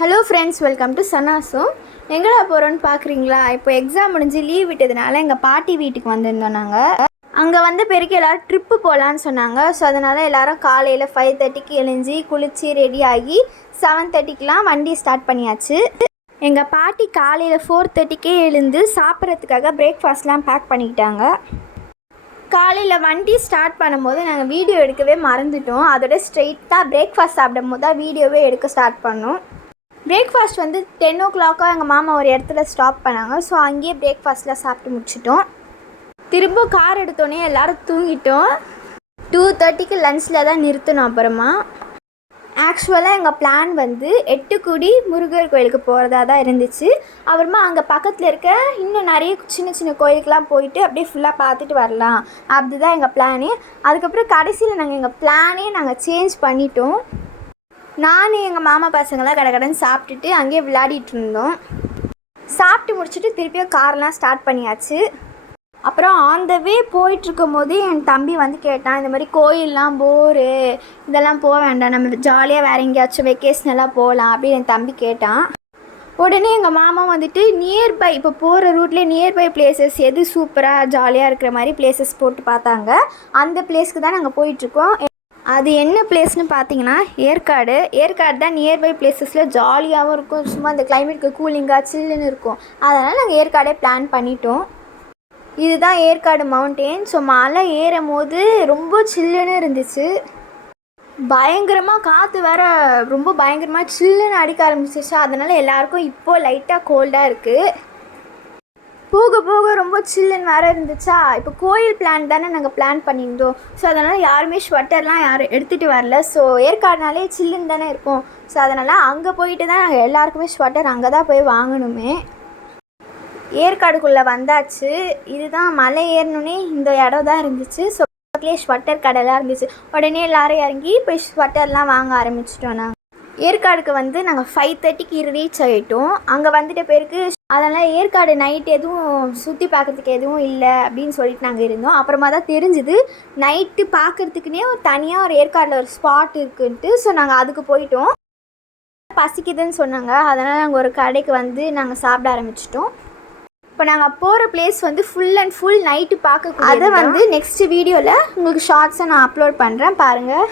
Hello friends, welcome to சனாசோம். எங்கடா போகிறோன்னு பார்க்குறீங்களா? இப்போ எக்ஸாம் முடிஞ்சு லீவ் விட்டதுனால எங்கள் பாட்டி வீட்டுக்கு வந்திருந்தோம். நாங்கள் அங்கே வந்து பெருக்கி எல்லோரும் ட்ரிப்பு போகலான்னு சொன்னாங்க. ஸோ அதனால் எல்லோரும் காலையில் 5:30க்கு எழுஞ்சி குளித்து ரெடி ஆகி 7:30க்கெலாம் வண்டி ஸ்டார்ட் பண்ணியாச்சு. எங்கள் பாட்டி காலையில் 4:30க்கே எழுந்து சாப்பிட்றதுக்காக பிரேக்ஃபாஸ்ட்லாம் பேக் பண்ணிக்கிட்டாங்க. காலையில் வண்டி ஸ்டார்ட் பண்ணும்போது நாங்கள் வீடியோ எடுக்கவே மறந்துட்டோம். அதோட ஸ்ட்ரெயிட்டாக பிரேக்ஃபாஸ்ட் சாப்பிடும் போது தான் வீடியோவே எடுக்க ஸ்டார்ட் பண்ணோம். பிரேக்ஃபாஸ்ட் வந்து 10 o'clock எங்கள் மாமா ஒரு இடத்துல ஸ்டாப் பண்ணாங்க. ஸோ அங்கேயே பிரேக்ஃபாஸ்ட்லாம் சாப்பிட்டு முடிச்சிட்டோம். திரும்ப கார் எடுத்தோடனே எல்லோரும் தூங்கிட்டோம். 2:30க்கு லஞ்சில் தான் நிறுத்தணும். அப்புறமா ஆக்சுவலாக எங்கள் பிளான் வந்து எட்டுக்குடி முருகர் கோயிலுக்கு போகிறதா தான் இருந்துச்சு. அப்புறமா அங்கே பக்கத்தில் இருக்க இன்னும் நிறைய சின்ன சின்ன கோயிலுக்கெலாம் போயிட்டு அப்படியே ஃபுல்லாக பார்த்துட்டு வரலாம், அப்படி தான் எங்கள் பிளானே. அதுக்கப்புறம் கடைசியில் எங்கள் பிளானே சேஞ்ச் பண்ணிட்டோம். நானும் எங்கள் மாமா பசங்களாம் கடகடன்னு சாப்பிட்டுட்டு அங்கேயே விளையாடிட்டு இருந்தோம். சாப்பிட்டு முடிச்சுட்டு திருப்பியும் கார்லாம் ஸ்டார்ட் பண்ணியாச்சு. அப்புறம் ஆன் த வே போயிட்டுருக்கும் போது என் தம்பி வந்து கேட்டான், இந்த மாதிரி கோயிலெலாம் போரு, இதெல்லாம் போக வேண்டாம், நம்ம ஜாலியாக வேறு எங்கேயாச்சும் வெக்கேஷன் எல்லாம் போகலாம் அப்படின்னு என் தம்பி கேட்டான். உடனே எங்கள் மாமா வந்துட்டு நியர்பை, இப்போ போகிற ரூட்லேயே நியர்பை பிளேசஸ் எது சூப்பராக ஜாலியாக இருக்கிற மாதிரி பிளேசஸ் போட்டு பார்த்தாங்க. அந்த பிளேஸ்க்கு தான் நாங்கள் போயிட்டுருக்கோம். அது என்ன பிளேஸ்னு பார்த்தீங்கன்னா ஏற்காடு தான் நியர்பை பிளேஸஸில் ஜாலியாகவும் இருக்கும். சும்மா அந்த கிளைமேட்டுக்கு கூலிங்காக சில்லுன்னு இருக்கும். அதனால் நாங்கள் ஏற்காடே பிளான் பண்ணிட்டோம். இதுதான் ஏற்காடு மவுண்டெயின். ஸோ மலை ஏறும் போது ரொம்ப சில்லுன்னு இருந்துச்சு. பயங்கரமாக காற்று வேறு ரொம்ப பயங்கரமாக சில்லுன்னு அடிக்க ஆரம்பிச்சிச்சு. அதனால் எல்லாருக்கும் இப்போது லைட்டாக கோல்டாக இருக்குது. போக போக ரொம்ப சில்லுன்னு வேறு இருந்துச்சா. இப்போ கோயில் பிளான் தானே நாங்கள் பிளான் பண்ணியிருந்தோம். ஸோ அதனால் யாருமே ஸ்வெட்டர்லாம் யாரும் எடுத்துகிட்டு வரல. ஸோ ஏற்காடுனாலே சில்லுன்னு தானே இருக்கும். ஸோ அதனால் அங்கே போயிட்டு தான் நாங்கள் எல்லாருக்குமே ஸ்வெட்டர் அங்கே தான் போய் வாங்கணுமே. ஏற்காடுக்குள்ளே வந்தாச்சு. இதுதான் மலை ஏறணுன்னே இந்த இடம் தான் இருந்துச்சு. ஸோ பக்கத்துலேயே ஸ்வெட்டர் கடைலாம் இருந்துச்சு. உடனே எல்லோரும் இறங்கி போய் ஸ்வெட்டர்லாம் வாங்க ஆரம்பிச்சிட்டோம். நாங்கள் ஏற்காடுக்கு வந்து நாங்கள் 5:30க்கு ரீச் ஆகிட்டோம். அங்கே வந்துட்ட பேருக்கு அதனால் ஏற்காடு நைட் எதுவும் சுற்றி பார்க்குறதுக்கு எதுவும் இல்லை அப்படின்னு சொல்லிட்டு நாங்கள் இருந்தோம். அப்புறமா தான் தெரிஞ்சுது நைட்டு பார்க்குறதுக்குனே தனியாக ஒரு ஏற்காடில் ஒரு ஸ்பாட் இருக்குன்ட்டு. ஸோ நாங்கள் அதுக்கு போயிட்டோம். பசிக்குதுன்னு சொன்னாங்க. அதனால் நாங்கள் ஒரு கடைக்கு வந்து நாங்கள் சாப்பிட ஆரம்பிச்சிட்டோம். இப்போ நாங்கள் போகிற பிளேஸ் வந்து ஃபுல் அண்ட் ஃபுல் நைட்டு பார்க்க, அதை வந்து நெக்ஸ்ட் வீடியோவில் உங்களுக்கு ஷார்ட்ஸை நான் அப்லோட் பண்ணுறேன், பாருங்கள்.